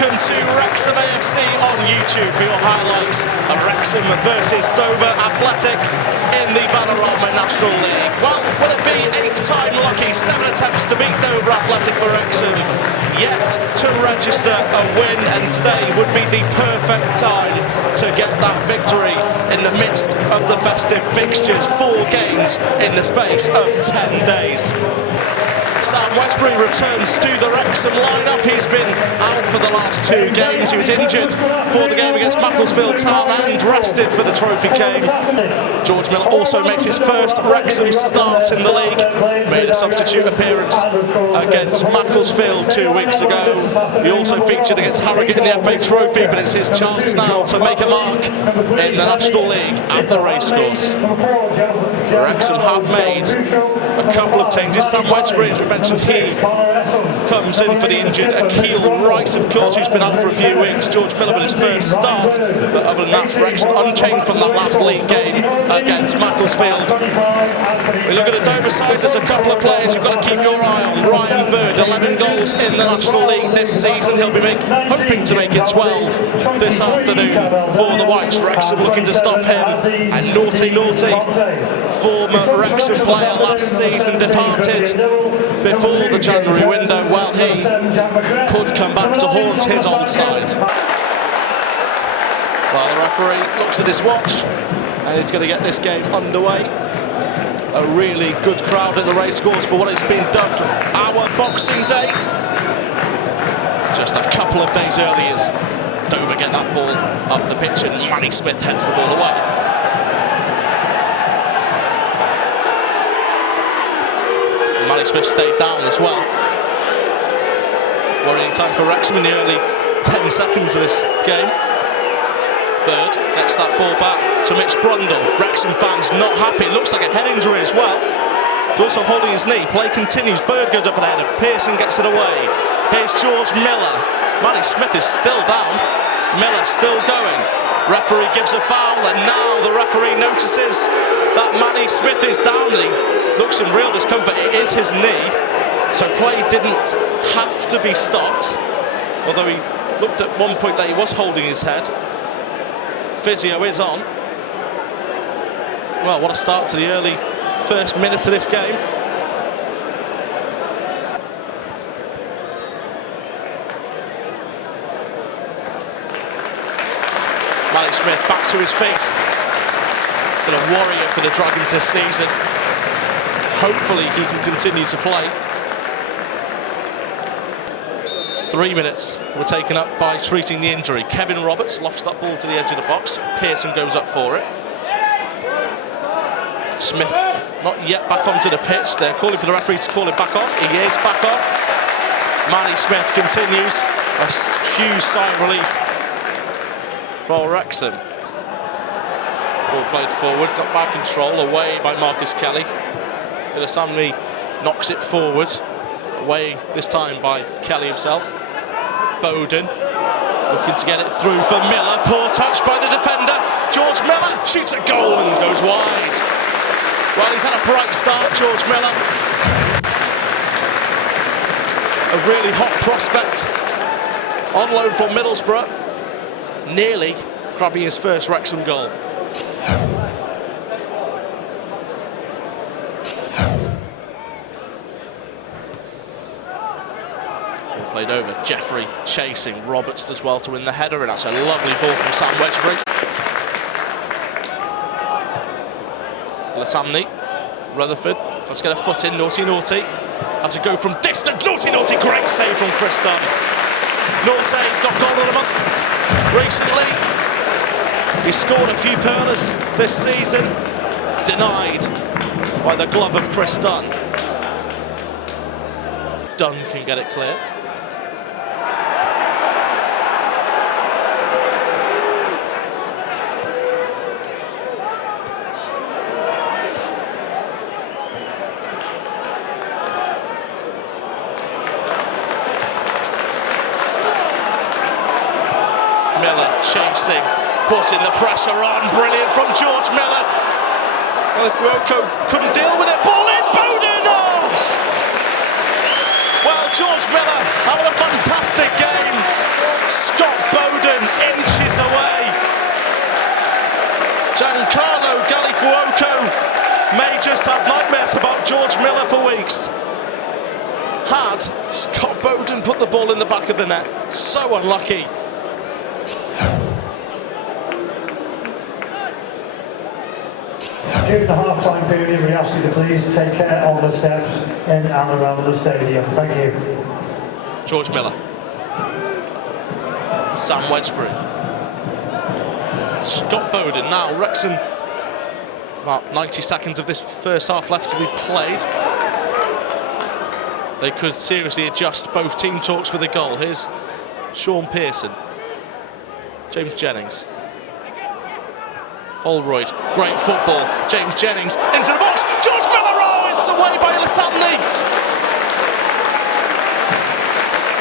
welcome to Wrexham AFC on YouTube for your highlights of Wrexham versus Dover Athletic in the Panorama National League. Well, will it be 8th time lucky? 7 attempts to beat Dover Athletic for Wrexham, yet to register a win, and today would be the perfect time to get that victory in the midst of the festive fixtures. 4 games in the space of 10 days. Sam Westbury returns to the Wrexham lineup. He's been out for the last 2 games. He was injured for the game against Macclesfield Town and rested for the trophy game. George Miller also makes his first Wrexham start in the league. Made a substitute appearance against Macclesfield 2 weeks ago. He also featured against Harrogate in the FA Trophy, but it's his chance now to make a mark in the National League at the racecourse. Wrexham have made a couple of changes. Sam Westbury, as we mentioned, he comes in for the injured Akil Wright, of course, who's been out for a few weeks. George Miller with his first start, but other than that, Wrexham unchanged from that last league game against Macclesfield. We look at the Dover side, there's a couple of players you've got to keep your eye on. Ryan Bird, 11 goals in the National League this season. He'll be hoping to make it 12 this afternoon for the Whites. Wrexham looking to stop him, and Naughty, former Wrexham player last season, departed before the January window. Well, he could come back to haunt his old side. Well, the referee looks at his watch and he's going to get this game underway. A really good crowd at the racecourse for what has been dubbed our Boxing Day. Just a couple of days earlier, Dover get that ball up the pitch and Manny Smith heads the ball away. Manny Smith stayed down as well. Worrying time for Wrexham in the early 10 seconds of this game. Bird gets that ball back to Mitch Brundle. Wrexham fans not happy. Looks like a head injury as well. He's also holding his knee. Play continues. Bird goes up and ahead. Pearson gets it away. Here's George Miller. Manny Smith is still down. Miller still going. Referee gives a foul, and now the referee notices that Manny Smith is down. And he looks in real discomfort. It is his knee, so play didn't have to be stopped, although he looked at one point that he was holding his head. Physio is on. Well, what a start to the early first minute of this game. Manny Smith back to his feet. Been a warrior for the Dragons this season. Hopefully he can continue to play. 3 minutes were taken up by treating the injury. Kevin Roberts lofts that ball to the edge of the box. Pearson goes up for it. Smith not yet back onto the pitch. They're calling for the referee to call it back on. He is back on. Manny Smith continues. A huge sigh of relief for Wrexham. Ball played forward, got back control, away by Marcus Kelly. Sammy knocks it forward, away this time by Kelly himself. Bowden looking to get it through for Miller. Poor touch by the defender. George Miller shoots a goal and goes wide. Well, he's had a bright start, George Miller. A really hot prospect on loan from Middlesbrough. Nearly grabbing his first Wrexham goal. Played over. Jeffrey chasing. Roberts does well to win the header, and that's a lovely ball from Sam Westbury. Lasamni. Rutherford. Let's get a foot in. Naughty. Had to go from distance. Naughty. Great save from Chris Dunn. Naughty got goal of the month recently. He scored a few pearlers this season. Denied by the glove of Chris Dunn. Dunn can get it clear. Miller chasing, putting the pressure on. Brilliant from George Miller. Well, if Roko couldn't deal with it, ball in, Bowden! Oh! Well, George Miller having a fantastic game. just had nightmares about George Miller for weeks. Had Scott Bowden put the ball in the back of the net. So unlucky. During the half-time period, we ask you to please take care of the steps in and around the stadium. Thank you. George Miller. Sam Wedgbury. Scott Bowden. Now Wrexham, about 90 seconds of this first half left to be played. They could seriously adjust both team talks with a goal. Here's Sean Pearson. James Jennings. Holroyd, great football. James Jennings into the box. George Miller, oh, it's away by Lasandny.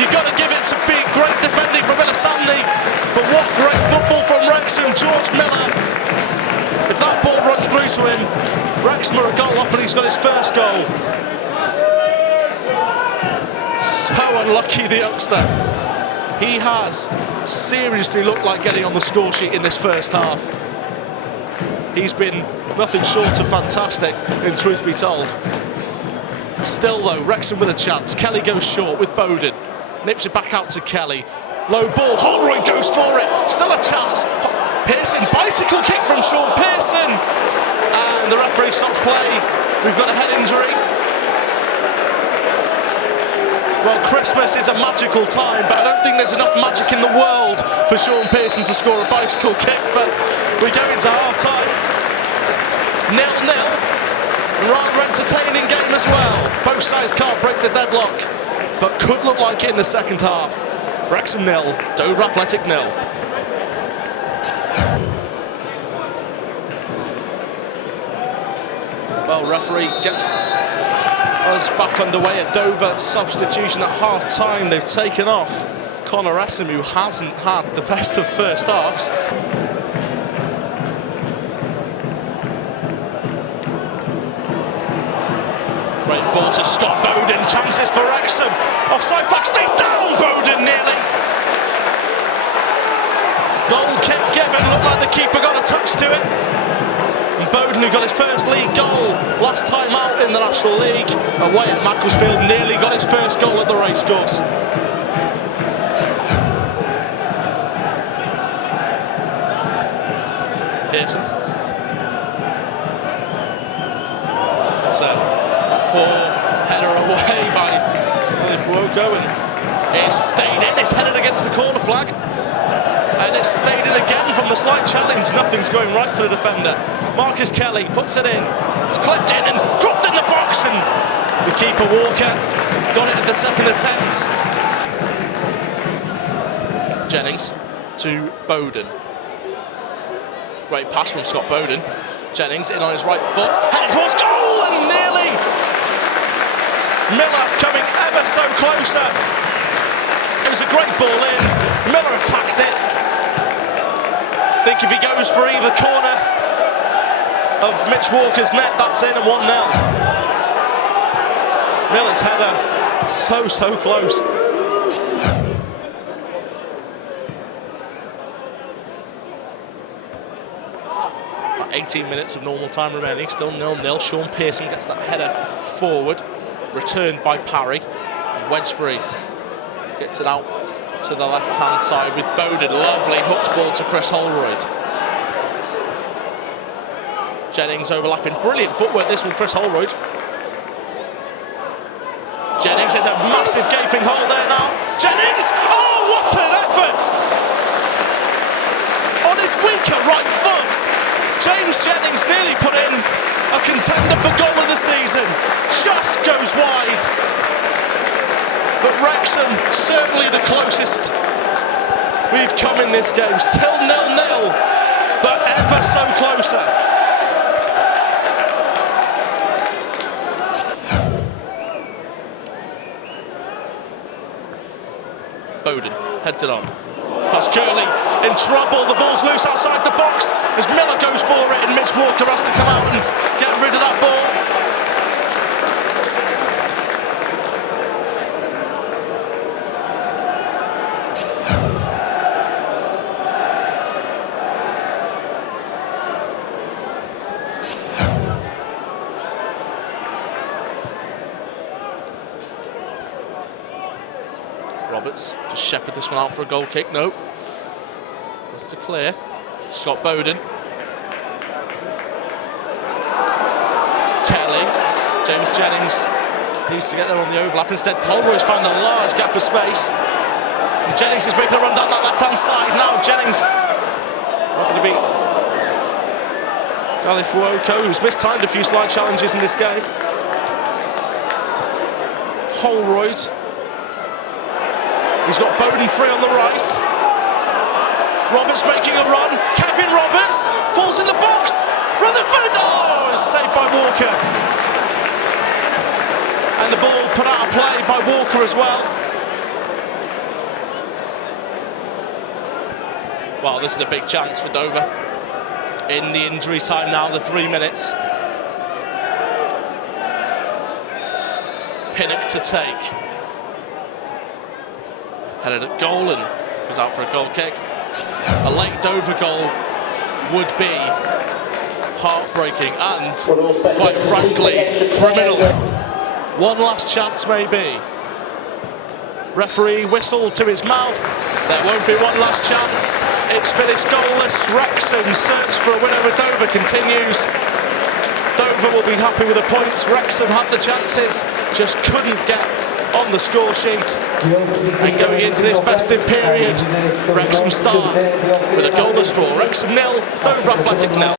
You've got to give it to big, great defending from Lasandny. But what great football from Wrexham. George Miller. If that ball runs through to him, Wrexham are a goal up and he's got his first goal. So unlucky, the youngster. He has seriously looked like getting on the score sheet in this first half. He's been nothing short of fantastic, in truth be told. Still though, Wrexham with a chance. Kelly goes short with Bowden. Nips it back out to Kelly. Low ball, Holroyd goes for it. Still a chance. Pearson, bicycle kick from Sean Pearson. And the referee stops play. We've got a head injury. Well, Christmas is a magical time, but I don't think there's enough magic in the world for Sean Pearson to score a bicycle kick. But we go into half-time. 0-0. Rather entertaining game as well. Both sides can't break the deadlock, but could look like it in the second half. Wrexham 0, Dover Athletic 0. Well, referee gets us back underway at Dover. Substitution at half-time. They've taken off Connor Essam, who hasn't had the best of first halves. Great ball to Scott Bowden. Chances for Wrexham. Offside flag stays down. Bowden nearly. Goal kick given. Looked like the keeper got a touch to it. And Bowden, who got his first league goal last time out in the National League, away at Macclesfield, nearly got his first goal at the racecourse. Pearson. So, poor header away by Fuoco, and it's stayed in. It's headed against the corner flag. And it's stayed in again from the slight challenge. Nothing's going right for the defender. Marcus Kelly puts it in. It's clipped in and dropped in the box. And the keeper, Walker, got it at the second attempt. Jennings to Bowden. Great pass from Scott Bowden. Jennings in on his right foot. Heading towards goal and nearly. Miller coming ever so closer. It was a great ball in. Miller attacked it. I think if he goes for either corner of Mitch Walker's net, that's in, and 1-0. Miller's header, so close. About 18 minutes of normal time remaining, still 0-0. Sean Pearson gets that header forward, returned by Parry. Wedgbury gets it out to the left-hand side with Bowden. Lovely hooked ball to Chris Holroyd. Jennings overlapping. Brilliant footwork this from Chris Holroyd. Jennings has a massive gaping hole there now. Jennings! Oh, what an effort! On his weaker right foot, James Jennings nearly put in a contender for goal of the season. Just goes wide. But Wrexham, certainly the closest we've come in this game. Still 0-0, but ever so closer. Bowden heads it on. Plus Curley in trouble. The ball's loose outside the box as Miller goes for it, and Mitch Walker has to come out and get rid of that ball. Roberts just shepherd this one out for a goal kick. No. Goes to clear. Scott Bowden. Kelly. James Jennings needs to get there on the overlap. Instead, Holroyd's found a large gap of space. And Jennings is making a run down that left-hand side. Now Jennings not going to beat Galifuoko, who's mistimed a few slight challenges in this game. Holroyd. He's got Bowden free on the right. Roberts making a run. Kevin Roberts falls in the box. Rutherford, oh, it's saved by Walker. And the ball put out of play by Walker as well. Well, this is a big chance for Dover. In the injury time now, the 3 minutes. Pinnock to take. Headed at goal and goes out for a goal kick. A late Dover goal would be heartbreaking and, quite frankly, criminal. One last chance maybe. Referee whistle to his mouth. There won't be one last chance. It's finished goalless. Wrexham's search for a win over Dover continues. Dover will be happy with the points. Wrexham had the chances, just couldn't get on the score sheet. And going into this festive period, Wrexham start with a goalless draw. Wrexham 0, Dover Athletic 0.